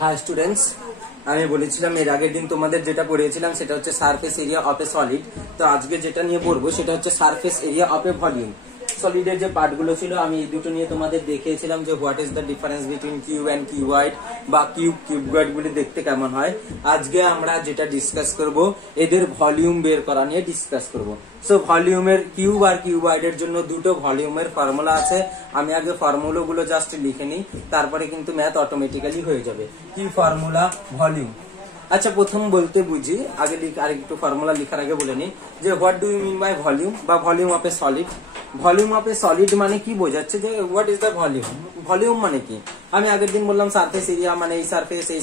High students, আমি বলেছিলাম এর আগের দিন তোমাদের যেটা পড়িয়েছিলাম সেটা হচ্ছে surface area of a solid. তো আজকে যেটা নিয়ে পড়বো সেটা হচ্ছে surface area of a volume. সলিডের যে পার্টগুলো ছিল আমি এই দুটো নিয়ে তোমাদের দেখিয়েছিলাম যে what is the difference between cube and cuboid বা কিউবয়েড গুলি দেখতে কেমন হয়। আজকে আমরা যেটা ডিসকাস করব এদের ভলিউম বের করা নিয়ে ডিসকাস করব। সো ভলিউমের কিউব আর কিউবয়েডের জন্য দুটো ভলিউমের ফর্মুলা আছে। আমি আগে ফর্মুলা গুলো জাস্ট লিখে নিই, তারপরে কিন্তু ম্যাথ অটোমেটিক্যালি হয়ে যাবে। কি ফর্মুলা? ভলিউম। আচ্ছা, প্রথম বলতে বুঝি আগে আরেকটু ফর্মুলা লেখার আগে বলে নিই যে what do you mean by volume বা volume of a solid. Volume of a solid মানে কি বোঝাচ্ছে যে what is the volume. Volume মানে কি? আমি আগের দিন বললাম সারফেস এরিয়া মানে এই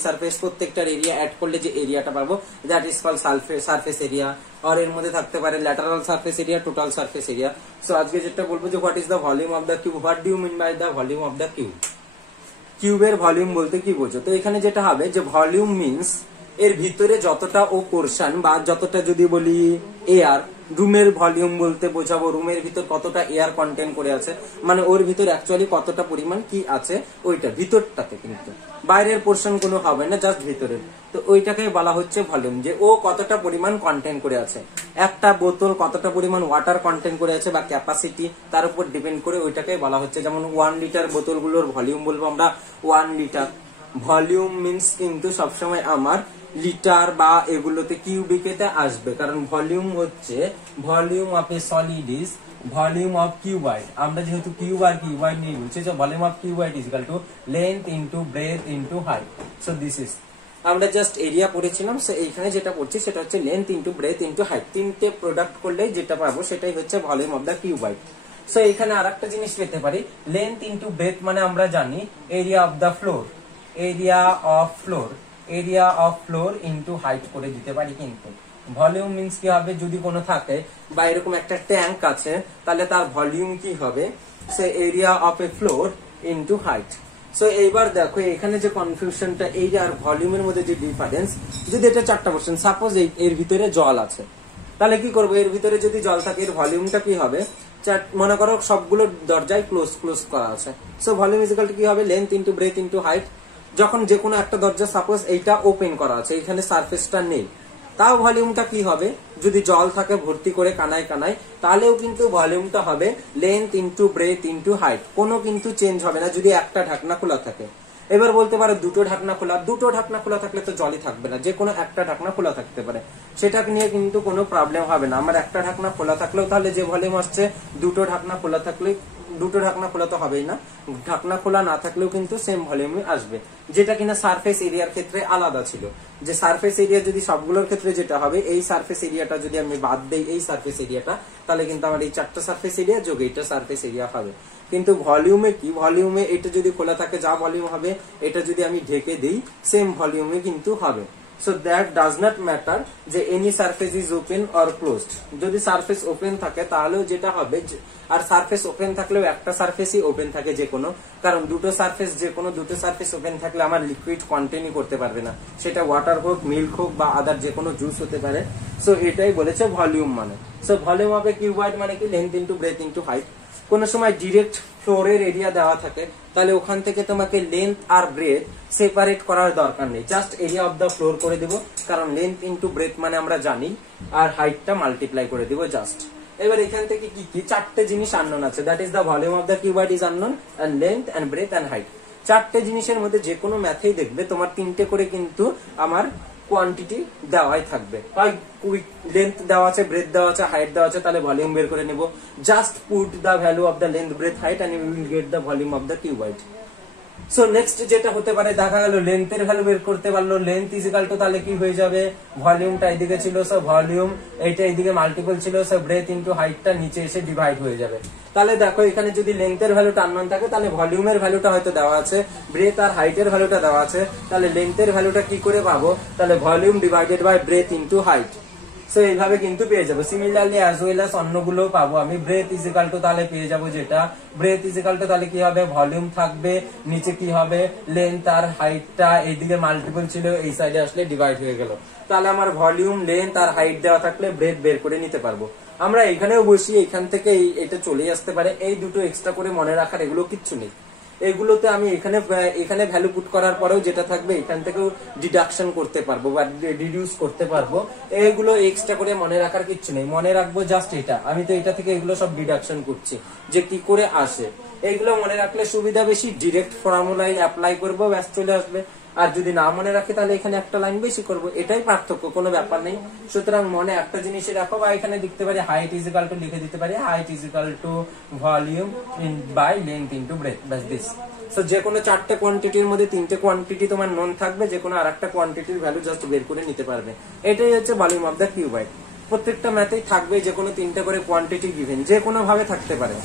সারফেস প্রত্যেকটার এরিয়া অ্যাড করলে যে এরিয়াটা পাবো that is called surface area. আর এর মধ্যে থাকতে পারে lateral surface area, total surface area. So আজকে যেটা বলবো যে what is the volume of the cube. What do you mean by the volume of the cube. কিউবের ভলিউম বলতে কি বোঝো? তো এখানে যেটা হবে যে ভলিউম মিন্স এর ভিতরে যতটা ও পোর্শন বা যতটা, যদি বলি এয়ার, রুমের ভলিউম বলতে বোঝাবো রুমের ভিতর কতটা এয়ার কন্টেন্ট করে আছে, মানে ওর ভিতর অ্যাকচুয়ালি কতটা পরিমাণ কি আছে ওইটা ভিতরটাতে, কিন্তু বাইরের পোর্শন কোনো হবে না, জাস্ট ভিতরের। তো ওইটাকে বলা হচ্ছে ভলিউম, যে ও কতটা পরিমাণ কন্টেন্ট করে আছে। একটা বোতল কতটা পরিমাণ ওয়াটার কন্টেন্ট করে আছে বা ক্যাপাসিটি, তার উপর ডিপেন্ড করে ওইটাকে বলা হচ্ছে। যেমন 1 লিটার বোতলগুলোর ভলিউম বলবো আমরা 1 লিটার। ভলিউম মিন্স কিন্তু সবসময় আমার লিটার বা এগুলোতে কিউবিকেতে আসবে, কারণ ভলিউম হচ্ছে volume of a solid is volume of cuboid. আমরা যেহেতু কিউব আর কিউবয়েড নিয়ে বলছি, যে volume of cuboid is equal to length into breadth into height. So this is, আমরা জাস্ট এরিয়া পড়েছিলাম। সো এইখানে যেটা পড়ছি সেটা হচ্ছে length into breadth into height. তিনটে প্রোডাক্ট করলেই যেটা পাবো সেটাই হচ্ছে volume of the cuboid. So এখানে আরেকটা জিনিস পেতে পারি, লেন্থ ইনটু ব্রেথ মানে আমরা জানি area of the floor, area of floor, area of floor into height করে দিতে পারি। কিন্তু ভলিউম মিন্স কি হবে? যদি কোনো থাকে বা এরকম একটা ট্যাঙ্ক আছে, তাহলে তার ভলিউম কি হবে? সে area of a floor into height. So এইবার দেখো এখানে যে কনফিউশনটা, এই আর ভলিউমের মধ্যে যে ডিফারেন্স, যদি এটা 4টা পোর্শন, সাপোজ এর ভিতরে জল আছে, তাহলে কি করবো? এর ভিতরে যদি জল থাকে এর ভলিউমটা কি হবে? মনে করো সবগুলো দরজায় ক্লোজ করা আছে। So volume is equal to কি হবে? Length into breadth into height. যখন যে কোনো একটা দরজা, সাপোজ এইটা ওপেন করা আছে, এখানে সারফেসটা নেই, তাও ভলিউমটা কি হবে? যদি জল থাকে ভর্তি করে কানায় কানায়, তাহলেও কিন্তু ভলিউমটা হবে length into breadth into height. কোনো কিন্তু চেঞ্জ হবে না যদি একটা ঢাকনা খোলা থাকে। এবার বলতে পারো দুটো ঢাকনা খোলা থাকলে তো জলই থাকবে না, যে কোনো একটা ঢাকনা খোলা থাকতে পারে, সেটা নিয়ে কিন্তু কোনো প্রবলেম হবে না। আমার একটা ঢাকনা খোলা থাকলেও তাহলে যে ভলিউম আসছে, দুটো ঢাকনা খোলা থাকলে, দুটো ঢাকনা খোলা তো হবেই না, ঢাকনা খোলা না থাকলেও কিন্তু সেম ভলিউমে আসবে। যেটা কিনা সারফেস এরিয়ার ক্ষেত্রে আলাদা ছিল, যে সারফেস এরিয়া যদি সবগুলোর ক্ষেত্রে যেটা হবে, এই সারফেস এরিয়াটা যদি আমি বাদ দেই এই সারফেস এরিয়াটা, তাহলে কিন্তু আমার এই 4টা সারফেস এরিয়া যোগ এইটা সারফেস এরিয়া হবে। কিন্তু ভলিউমে কি? ভলিউমে এটা যদি খোলা থাকে যা ভলিউম হবে, এটা যদি আমি ঢেকে দিই সেম ভলিউমে কিন্তু হবে। So that does not matter যে any surface is open or closed. যদি সারফেস ওপেন থাকে তাহলেও যেটা হবে, আর সারফেস ওপেন থাকলেও একটা সারফেসই ওপেন থাকে যে কোনো, কারণ দুটো সারফেস ওপেন থাকলে আমার লিকুইড কন্টেইন করতে পারবে না, সেটা ওয়াটার হোক, মিল্ক হোক বা আদার যে কোনো জুস হতে পারে। সো এটাই বলেছে ভলিউম মানে। সো ভলিউম হবে কিউবয়েড মানে কি? Length into breadth into height. কোনো সময় ডিরেক্ট ফ্লোরের এরিয়া দেওয়া থাকে, তাহলে ওখান থেকে তোমাকে লেন্থ আর ব্রেথ সেপারেট করার দরকার নেই, just area of the floor করে দিব, কারণ লেন্থ ইনটু ব্রেথ মানে আমরা জানি, আর হাইটটা মাল্টিপ্লাই করে দিব জাস্ট। এবার এখান থেকে কি কি 4টে জিনিস আননোন আছে, that is the volume of the cuboid is unknown, and length and breadth and height. 4টে জিনিসের মধ্যে যে কোনো ম্যাথেই দেখবে তোমার 3টে করে কিন্তু আমার কোয়ান্টিটি দেওয়াই থাকবে, লেন্থ দেওয়া আছে, ব্রেথ দেওয়া আছে, হাইট দেওয়া আছে, তাহলে ভলিউম বের করে নেব। Just put the value of the length, breadth, height and you will get the volume of the cuboid. So next যেটা হতে পারে, দেখা গেল লেন্থের ভ্যালু বের করতে পারলো, লেন্থ ইজ ইকুয়াল টু, তাহলে কি হয়ে যাবে? ভলিউমটা এদিকে ছিল, সো ভলিউম এইটা এইদিকে মাল্টিপল ছিল, সো ব্রেথ ইনটু হাইটটা নিচে এসে ডিভাইড হয়ে যাবে। তাহলে দেখো এখানে যদি লেন্থের ভ্যালুটা আননোন থাকে, তাহলে ভলিউমের ভ্যালুটা হয়তো দেওয়া আছে, ব্রেথ আর হাইটের ভ্যালুটা দেওয়া আছে, তাহলে লেন্থের ভ্যালুটা কি করে পাবো? তাহলে volume divided by breadth into height. So এইভাবে কিন্তু পেয়ে যাবো। সিমিলারলি অ্যাজ ওয়েল অ্যাজ অন্যগুলো পাবো আমি। ব্রেথ ইজ ইকুয়াল টু, তাহলে পেয়ে যাবো যেটা ব্রেথ ইজ ইকুয়াল টু, তাহলে কি হবে? ভলিউম থাকবে, নিচে কি হবে? লেন্থ আর হাইটটা এইদিকে মাল্টিপল ছিল, এই সাইডে আসলে ডিভাইড হয়ে গেল। তাহলে আমার ভলিউম, লেন্থ আর হাইট দেওয়া থাকলে ব্রেথ বের করে নিতে পারবো। আমরা এখানেও বসি, এখান থেকে এটা চলে আসতে পারে। এই দুটো এক্সট্রা করে মনে রাখার এগুলো কিচ্ছু নেই। এগুলোতে আমি এখানে ভ্যালু পুট করার পরেও যেটা থাকবে এখান থেকেও ডিডাকশন করতে পারবো বা রিডিউস করতে পারবো। এগুলো এক্সট্রা করে মনে রাখার কিচ্ছু নেই, মনে রাখবো জাস্ট এটা। আমি তো এটা থেকে এগুলো সব ডিডাকশন করছি যে কি করে আসে, এইগুলো মনে রাখলে সুবিধা বেশি। ডিরেক্ট ফর্মুলায় অ্যাপ্লাই করবো, ব্যাস চলে আসবে। আর যদি না মনে রাখি তাহলে এখানে একটা লাইন বেশি করবো, এটাই পার্থক্য, কোনো ব্যাপার নেই। সুতরাং মনে একটা জিনিস রাখো, বা এখানে লিখতে পারি হাইট ইজ ইকুয়াল টু, লিখে দিতে পারি height is equal to volume by length into breadth, ব্যাস দিস। তো যে কোনো 4টে কোয়ান্টিটির মধ্যে 3টে কোয়ান্টিটি তোমার নন থাকবে, যে কোনো আরেকটা কোয়ান্টিটির ভ্যালু জাস্ট বের করে নিতে পারবে। এটাই হচ্ছে ভলিউম অফ দ্য কিউবয়েড। প্রত্যেকটা ম্যাথেই থাকবে যে কোনো 3টে করে কোয়ান্টিটি গিভেন, যে কোনো ভাবে থাকতে পারে।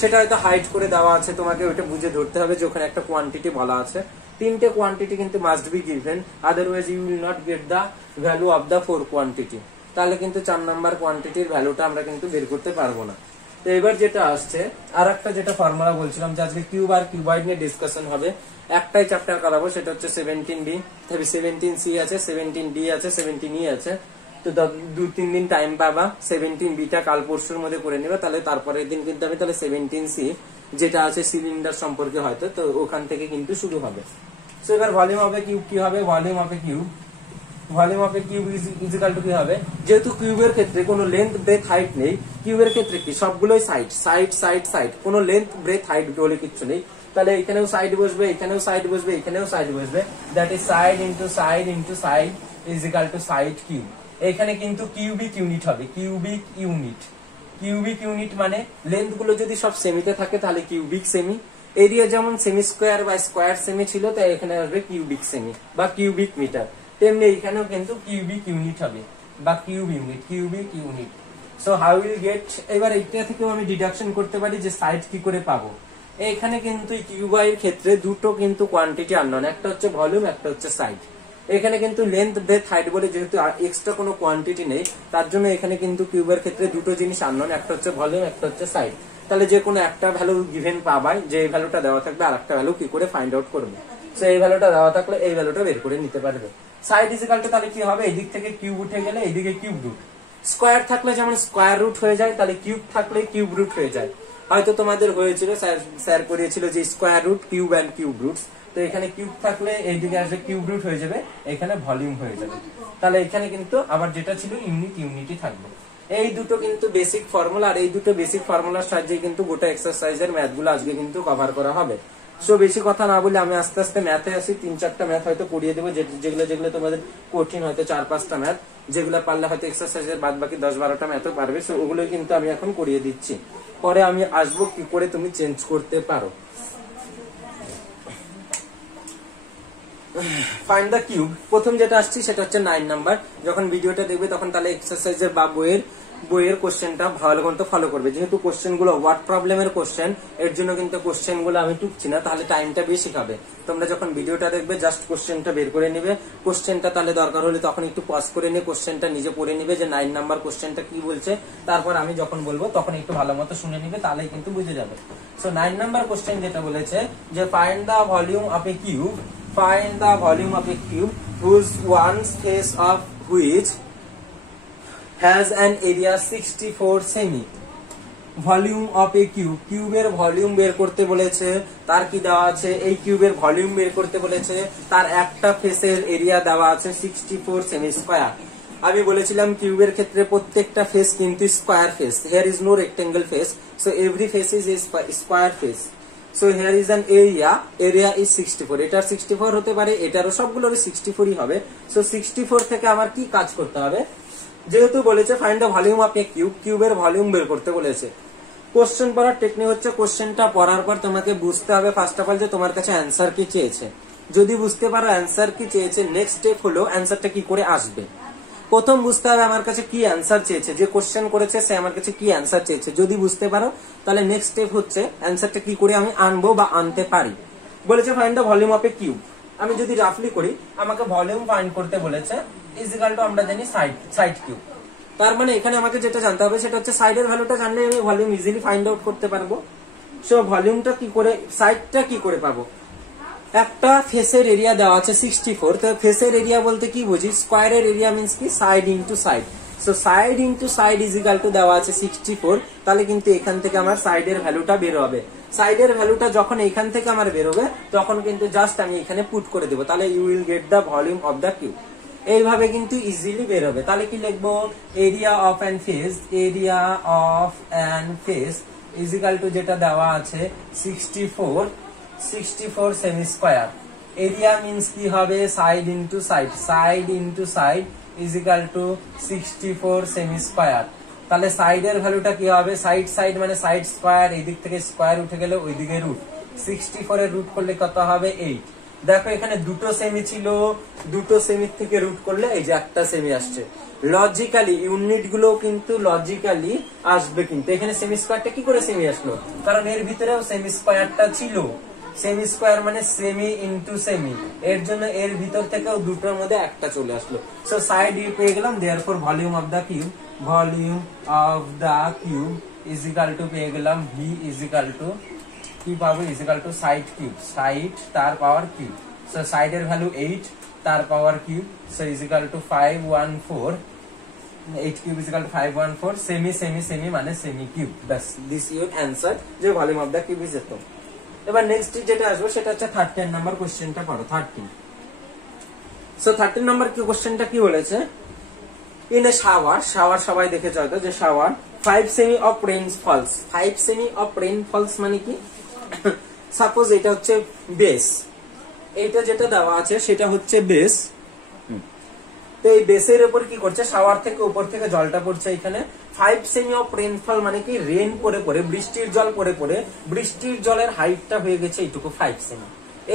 সেটা হয়তো হাইট করে দেওয়া আছে, তোমাকে ওটা বুঝে ধরতে হবে যে ওখানে একটা কোয়ান্টিটি বলা আছে। 3টে কোয়ান্টিটি কিন্তু must be given, otherwise you will not get the value of the 4 quantity. তাহলে কিন্তু 4 নাম্বার কোয়ান্টিটির ভ্যালুটা আমরা কিন্তু বের করতে পারবো না। তো এবার যেটা আসছে আর একটা যেটা ফর্মুলা বলছিলাম যে আজকে কিউব আর কিউবয়েড নিয়ে ডিসকাশন হবে। একটাই চ্যাপ্টার করাবো, সেটা হচ্ছে 17D, 17C আছে, 17D আছে, 17E আছে। তো 2-3 দিন টাইম পাবা, 17Bটা কাল পরশুর মধ্যে করে নিবে। তাহলে তারপরের দিন কিন্তু আমি তাহলে 17C যেটা আছে সিলিন্ডার সম্পর্কে হয়তো, তো ওখান থেকে কিন্তু শুরু হবে। সো এবার ভলিউম অফ এ কিউব কি হবে? Volume of A cube is equal to কি হবে? যেহেতু কিউবের ক্ষেত্রে কোনো লেন্থ ব্রেথ হাইট নেই, কিউবের ক্ষেত্রে কি সবগুলোই সাইড, কোনো লেন্থ ব্রেথ হাইট বলে কিচ্ছু নেই। তাহলে এখানেও সাইড বসবে, এখানেও সাইড বসবে, এখানেও সাইড বসবে। That is side into side into side is equal to side cube. এখানে কিন্তু কিউবিক ইউনিট হবে, কিউবিক ইউনিট মানে লেন্থ গুলো যদি সব সেমিতে থাকে তাহলে কিউবিক সেমি। এরিয়া যেমন সেমি স্কোয়ার বা স্কোয়ার সেমি ছিল, তাই এখানে আসবে কিউবিক সেমি বা কিউবিক মিটার। তেমনি এখানেও কিন্তু কিউবিক ইউনিট হবে বা cubic unit. So how will get, এবার এইটা থেকেও আমি ডিডাকশন করতে পারি যে সাইড কি করে পাবো। এখানে কিন্তু কিউবয়ের ক্ষেত্রে দুটো কিন্তু কোয়ান্টিটি আননোন, একটা হচ্ছে ভলিউম, একটা হচ্ছে সাইড। এখানে কিন্তু লেন্থ ব্রেথ হাইট বলে যেহেতু এক্সট্রা কোনো কোয়ান্টিটি নেই, তার জন্য এখানে কিন্তু কিউবের ক্ষেত্রে দুটো জিনিস আননোন, একটা হচ্ছে ভলিউম, একটা হচ্ছে সাইড। তাহলে যে কোনো একটা ভ্যালু গিভেন পাবাই, যে এই ভ্যালুটা দেওয়া থাকবে আর একটা ভ্যালু কি করে ফাইন্ড আউট করবে। সো এই ভ্যালুটা দেওয়া থাকলে এই ভ্যালুটা বের করে নিতে পারবে। সাইড ইজ ইকুয়াল টু তাহলে কি হবে? এদিক থেকে কিউব উঠে গেলে এইদিকে কিউব রুট। স্কোয়ার থাকলে যেমন স্কোয়ার রুট হয়ে যায়, তাহলে কিউব থাকলে কিউব রুট হয়ে যায়। হয়তো তোমাদের হয়েছিল, স্যার করিয়েছিল যে square root cube and cube roots. তো এখানে কিউব থাকলে এইদিকে আসবে কিউব রুট হয়ে যাবে, এখানে ভলিউম হয়ে যাবে। তাহলে এখানে কিন্তু আবার যেটা ছিল ইউনিটি থাকবে। এই দুটো কিন্তু বেসিক ফর্মুলা, আর এই দুটো বেসিক ফর্মুলার সাহায্যে কিন্তু গোটা এক্সারসাইজের ম্যাথ গুলো আজকে কিন্তু কভার করা হবে। সো বেশি কথা না বলে আমি আস্তে আস্তে ম্যাথে আসি। 3-4টা ম্যাথ হয়তো করিয়ে দেবো, যেগুলো তোমাদের কঠিন, হয়তো 4-5টা ম্যাথ, যেগুলো পারলে হয়তো এক্সারসাইজের বাদ বাকি 10-12টা ম্যাথও পারবে। সো ওগুলো কিন্তু আমি এখন করিয়ে দিচ্ছি, পরে আমি আসবো কি করে তুমি চেঞ্জ করতে পারো। ফাইন্ড দ্য কিউব, প্রথম যেটা আসছি সেটা হচ্ছে 9 নাম্বার। যখন ভিডিওটা দেখবে তখন তাহলে এক্সারসাইজের বা বইয়ের কোশ্চেনটা ভালো করে ফলো করবে। যেহেতু কোশ্চেন গুলো ওয়ার্ড প্রবলেমের কোশ্চেন, এর জন্য কিন্তু কোশ্চেন গুলো আমি টুকছি না, তাহলে টাইমটা বেশি খাবে। তোমরা যখন ভিডিওটা দেখবে জাস্ট কোশ্চেনটা বের করে নিবে। কোশ্চেনটা তাহলে দরকার হলে তখন একটু পজ করে নিয়ে কোশ্চেনটা নিজে পড়ে নিবে যে 9 নাম্বার কোশ্চেনটা কি বলছে। তারপর আমি যখন বলবো তখন একটু ভালো মতো শুনে নিবে, তাহলেই কিন্তু বুঝে যাবে। সো 9 নাম্বার কোশ্চেন যেটা বলেছে যে find the volume of A cube, find the volume of a cube whose one face of which has an area 64 semi. Volume of A cube, কিউবের ভলিউম বের করতে বলেছে। তার কি দেওয়া আছে? এই কিউবের ভলিউম বের করতে বলেছে, তার একটা ফেসের এরিয়া দেওয়া আছে 64 সেমি স্কয়ার। আমি বলেছিলাম কিউবের ক্ষেত্রে প্রত্যেকটা ফেস কিন্তু square face, here is no rectangle face, so every face is a square face. So here is an area is 64, এটার 64 হতে পারে, এটারও সবগুলোর 64ই হবে। সো 64 থেকে আমার কি কাজ করতে হবে? যেহেতু বলেছে find the volume of A cube, কিউবের ভলিউম বের করতে বলেছে। কোশ্চেন পড়ার টেকনিক হচ্ছে কোশ্চেনটা পড়ার পর তোমাকে বুঝতে হবে ফার্স্ট অফ অল যে তোমার কাছে অ্যান্সার কি চেয়েছে। যদি বুঝতে পারো অ্যান্সার কি চেয়েছে, নেক্সট স্টেপ হলো অ্যান্সারটা কি করে আসবে। প্রথম বুঝতে হবে আমার কাছে কি অ্যান্সার চেয়েছে, যে কোশ্চেন করেছে সে আমার কাছে কি অ্যান্সার চেয়েছে। যদি বুঝতে পারো তাহলে নেক্সট স্টেপ হচ্ছে অ্যান্সারটা কি করে আমি আনবো বা আনতে পারি। বলেছে find the volume of A cube, আমি যদি রাফলি করি আমাকে ভলিউম ফাইন্ড করতে বলেছে, ইজ ইকুয়াল টু আমরা জানি সাইড কিউব। তার মানে এখানে আমাকে যেটা জানতে হবে সেটা হচ্ছে সাইডের ভ্যালুটা জানলে আমি ভলিউম ইজিলি ফাইন্ড আউট করতে পারবো। সো ভলিউমটা কি করে, সাইডটা কি করে পাবো? একটা ফেসের এরিয়া দেওয়া আছে 64, তো ফেসের এরিয়া বলতে কি বুঝি? স্কোয়ারের এরিয়া মিন্স কি side into side. So side into side is equal two দেওয়া আছে 64, তাহলে কিন্তু এখান থেকে আমার সাইডের ভ্যালুটা বের হবে। সাইডের ভ্যালুটা যখন এখান থেকে আমার বেরোবে তখন কিন্তু জাস্ট আমি এখানে পুট করে দেবো, তাহলে you will get the volume of the cube. এইভাবে কিন্তু ইজিলি বের হবে। তাহলে কি লিখবো, area of an face, area of an face is equal to যেটা দেওয়া আছে 64 সেমি স্কয়ার। এরিয়া মিন্স কি হবে, side into side, side into side is equal two 64 semi square. তাহলে সাইডের ভ্যালুটা কি হবে, সাইড সাইড মানে সাইড স্কয়ার, এই দিক থেকে স্কয়ার উঠে গেলে ওই দিকে রুট, 64 এর রুট করলে কত হবে 8। দেখো এখানে দুটো সেমি ছিল, দুটো সেমির থেকে রুট করলে এই যে একটা সেমি আসছে। লজিক্যালি ইউনিট গুলো কিন্তু লজিক্যালি আসবে, কিন্তু এখানে সেমি স্কয়ারটা কি করে সেমি আসলো, কারণ এর ভিতরেও সেমি স্কয়ারটা ছিল। সেমি স্কয়ার মানে সেমি ইনটু সেমি, এর জন্য এর ভিতর থেকেও দুটোর মধ্যে একটা চলে আসলো। সো সাইড ইউ পেয়ে গেলাম, therefore volume of the cube, volume of the cube is equal to পেয়ে গেলাম ভি ইজ ইকুয়াল টু কি পাবো, is equal to side cube, side তার পাওয়ার কিউব। সো সাইডের ভ্যালু 8 তার power cube, so is equal to 514, 8 cube is equal to 514, সেমি সেমি সেমি মানে সেমি কিউব। বাস, দিস ইউর অ্যান্সার, যে volume of the cube is এত। এবার নেক্সট যেটা আসবে সেটা হচ্ছে 13 নাম্বার কোশ্চেনটা পড়ো, 13। সো 13 নাম্বার কি কোশ্চেনটা কি বলেছে, ইন এ শাওয়ার, শাওয়ার সবাই দেখেছে হয়তো যে শাওয়ার 5 সেমি অফ রেইন ফলস, 5 সেমি অফ রেইন ফলস মানে কি, সাপোজ এটা হচ্ছে বেস, এইটা যেটা দেওয়া আছে সেটা হচ্ছে বেস। তো এই বেসের উপর কি করছে, শাওয়ার থেকে উপর থেকে জলটা পড়ছে এখানে। 5 সেমি অফ রেইনফল মানে কি, রেন পরে পরে, বৃষ্টির জল পরে পরে, বৃষ্টির জলের হাইটটা হয়ে গেছে এইটুকু 5 সেমি,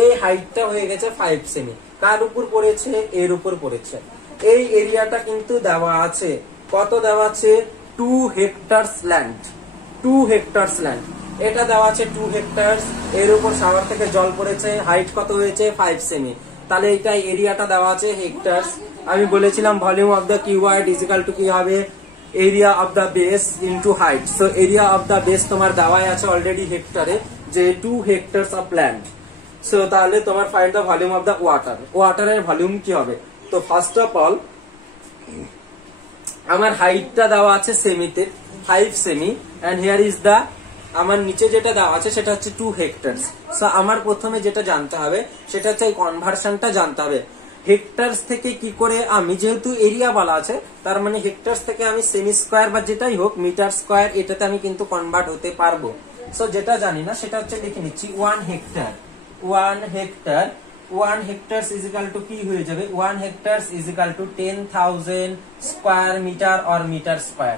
এই হাইটটা হয়ে গেছে 5 সেমি। কার উপর পড়েছে, এর উপর পড়েছে। এই এরিয়াটা কিন্তু দেওয়া আছে, কত দেওয়া আছে, 2 হেক্টরস ল্যান্ড, 2 হেক্টরস ল্যান্ড, এটা দেওয়া আছে 2 হেক্টরস, এর উপর শাওয়ার থেকে জল পড়েছে, হাইট কত হয়েছে 5 সেমি, তাহলে এটা এরিয়াটা দেওয়া আছে হেক্টরস। আমি বলেছিলাম volume of the cuboid is equal to কি হবে, area of the base into height. So area of the base তোমার দেওয়াই আছে অলরেডি হেক্টরে, যে 2 হেক্টরস অফ ল্যান্ড। সো তাহলে তোমার find the volume of the water, ওয়াটারের ভলিউম কি হবে। তো ফার্স্ট অফ অল আমার হাইটটা দেওয়া আছে সেমিতে 5 সেমি, এন্ড হিয়ার ইজ দ্য, আমার নিচে যেটা দেওয়া আছে সেটা হচ্ছে 2 হেক্টরস। সো আমার প্রথমে যেটা জানতে হবে সেটা হচ্ছে এই কনভার্সনটা জানতে হবে। হেক্টরস থেকে কি করে আমি, যেহেতু এরিয়া বলা আছে তার মানে হেক্টরস থেকে আমি সেমি স্কয়ার বা যেটাই হোক মিটার স্কয়ার, এটাতে আমি কিন্তু কনভার্ট হতে পারবো। সো যেটা জানি না সেটা হচ্ছে লিখে নিচ্ছি 1 hectare, 1 hectare, 1 hectares is equal to কি হয়ে যাবে, 1 hectares is equal to 10,000 square metre or metre square.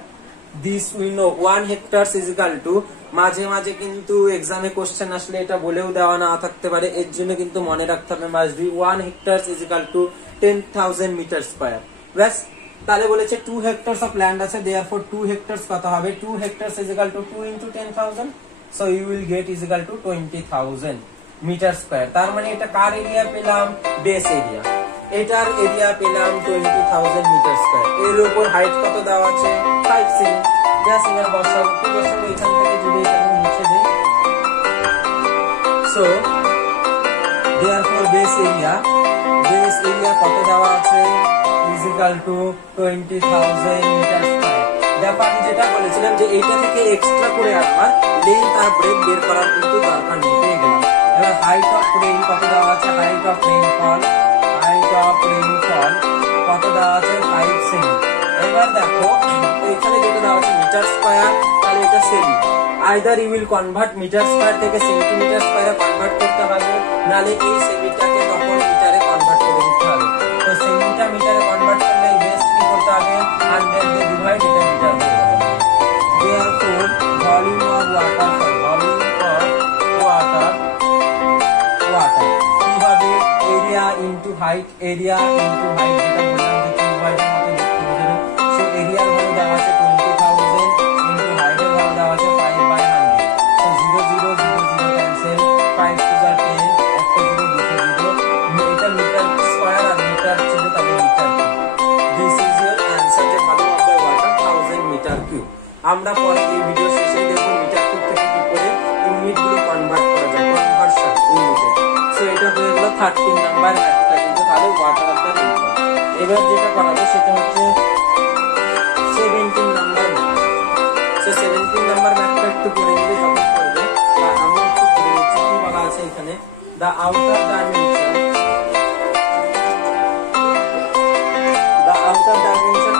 This we know, 1 hectares is equal to, মাঝে মাঝে কিন্তু এক্সামে কোশ্চেন আসলে এটা বলেও দেওয়া না থাকতে পারে, এর জন্য কিন্তু মনে রাখতে হবে must be 1 hectares is equal to 10,000 metre square. ব্যাস, তাহলে বলেছে 2 হেক্টরস অফ ল্যান্ড আছে, দেয়ারফর 2 হেক্টরস কত হবে, 2 hectares is equal to 2 into 10,000, so you will get is equal to 20,000 metre square. তার মানে এটা কার এরিয়া পেলাম, বেস এরিয়া, এটার এরিয়া পেলাম 20,000 মিটার স্কয়ার। এর উপর হাইট কত দেওয়া আছে 5 সেমি। ব্যাস, এবার বসাবো, কি বসাবো, এখান থেকে যদি এটা মুছে দেই, সো দেয়ারফর বেস এরিয়া কত দেওয়া আছে is equal to 20,000 metre square. দেখো আমি যেটা বলেছিলাম যে এইটা থেকে এক্সট্রা করে আবার লেন্থ আর ব্রেথ বের করার কিন্তু দরকার নেই, পেয়ে গেলাম। এবার হাইট অফ রেইন কত দেওয়া আছে, হাইট অফ রেইনফল কত দেওয়া আছে 5 সেমি। এবার দেখো এখানে যেটা দেওয়া আছে মিটার স্কয়ার, তাহলে এটা সেমি। Either you will convert metre square থেকে সেন্টিমিটার স্কয়ারে কনভার্ট করতে হবে, নালে এই সেমিটাকে তখন মিটারে কনভার্ট করে দিতে হবে। তো সেমিটা মিটারে কনভার্ট করলে বেস্ট কি করতে হবে, 100 দিয়ে ডিভাইড, এটা মিটার হয়ে যাবে। Therefore volume of water, volume of water কি হবে, area into height, area into height, যেটা বললাম যে কিউবয়েডের মতো দেখতে হবে। সো এরিয়ার ভ্যালু দেওয়া আছে 20,000 ইনটু হাইটের ভ্যালু দেওয়া আছে 5/100। সো 0 0 0 0 ক্যান্সেল, 5 2 10, একটা 0 দুটো 0, এটা মিটার স্কয়ার আর মিটার ছিল, তাহলে metre cube. This is your answer, যে volume of the water 1000 metre cube. আমরা পরে এই ভিডিও শেষে দেখব মিটার কিউব থেকে কি করে ইউনিট গুলো কনভার্ট করা যায়, কনভার্সন ইউনিটে। সো এটা হয়ে গেল 13 নাম্বার ম্যাথটা, কিন্তু তাহলে ওয়াটার অফ দ্য রেইনফল। এবার যেটা করাবো সেটা হচ্ছে তো 17 নাম্বার ম্যাথটা একটু করে নিলে যখন করবে, বা আমি একটু করে নিচ্ছি কি বলা আছে এখানে, the outer dimension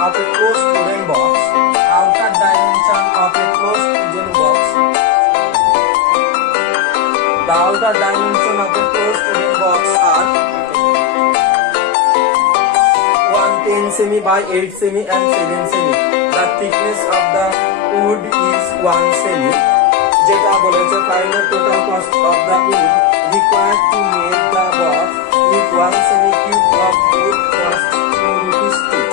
of a closed wooden box, outer dimension of a closed wooden box, the outer dimension of a closed wooden box are 110 cm by 8 cm and 7 cm. The thickness of the wood is 1 cm. যেটা বলেছে find the total cost of the wood required to make the box with 1 cm cube of wood cost rupees 2.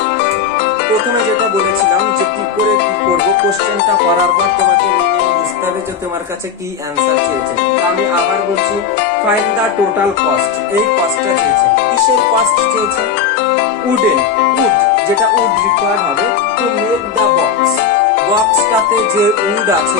প্রথমে যেটা বলেছিলাম যে কি করে কি করব, কোশ্চেনটা করার পর তোমাকে মিনিমাম বুঝতে হবে যে তোমার কাছে কি অ্যানসার চেয়েছে। আমি আবার বলছি, ফাইন্ড দা টোটাল কস্ট, এই কস্টটা চেয়েছে। কিসের কস্ট চেয়েছে? উডেন, উড, যেটা উড রিকোয়ার্ড হবে টু মেক দা বক্স। বক্সটাতে যে উড আছে